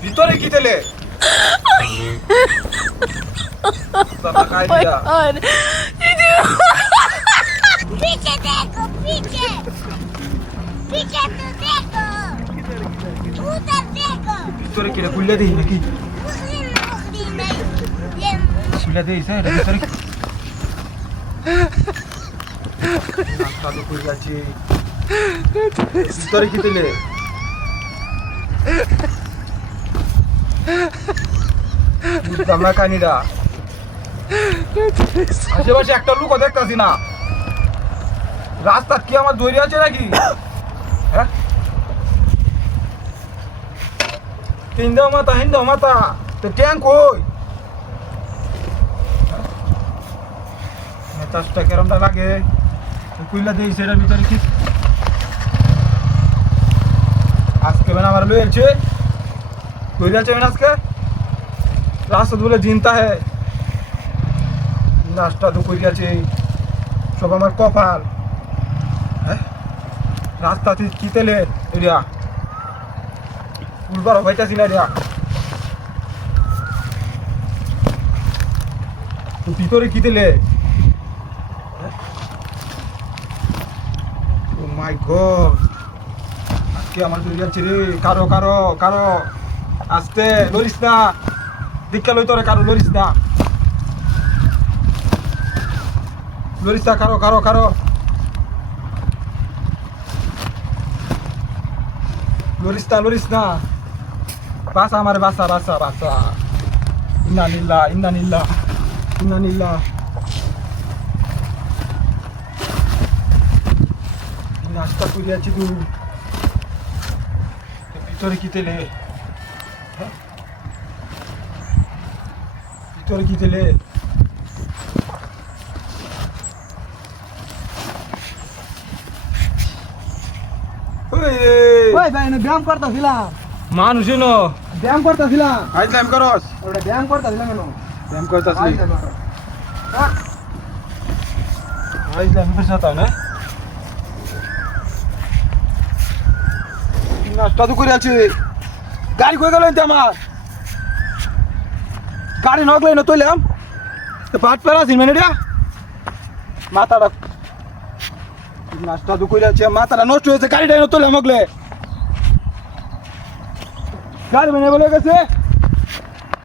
ভিতরে কি তেলে पीछे देखो पीछे पीछे तो देखो उधर देखो ভিতরে কি খুলে দেই নাকি मुस्लिम नहीं ये খুলে দেই স্যার ভিতরে রাস্তা তো খুলে যাচ্ছে ভিতরে কি তেলে আমরা কানিরা আশেপাশে একটা লোক দেখতেছি না রাস্তা কি আমার দৌড়ে আছে নাকি হ্যাঁ হিন্দা মাতা তো ট্যাঙ্ক কই মেজাজটা কেরমটা লাগে কুইলা দেই সেটার ভিতরে কি আজকে মানে আমার লয়েছে দৌড়ে আছে আজকে রাস্তা বলে চিন্তা হ্যাঁ রাস্তা তো কই আছে সব আমার কপাল হ্যাঁ রাস্তাতে কি তেলে এরিয়া উলবার হইতাছি না এরিয়া তো ভিতরে কি তেলে ও মাই গড আজকে আমার দৌড়ে আছে রে কারো কারো কারো আসতে লরিস না দীক্ষা লই তোরে কারো লরিস না লরিস্তা কারো কারো কারো লরিস্তা লরিস না বাসা আমার বাসা বাসা বাসা ইন্না নিল্লা ইন্না নিল্লা ইন্না নিল্লা নাস্তা করে আছি তুই ভিতরে কি তেলে ভিতরে কি তেলে ওই ভাই না ব্যায়াম করতেছিলাম মানুষ এনো ব্যায়াম করতেছিলাম আইলাম করস ওটা ব্যায়াম করতেছিলাম কেন ব্যায়াম করতেছিলি আইলাম বসাতা না নাস্তা তো করে আছে গাড়ি কই গেল এনতে আমার গাড়ি নগলাই না তোলাম তো পাট পেরা সিন মানে এটা মাথাটা নাস্তা তো করে আছে মাথাটা নষ্ট হয়েছে গাড়িটা না তোলাম মগলে গাড়ি মানে বলে গেছে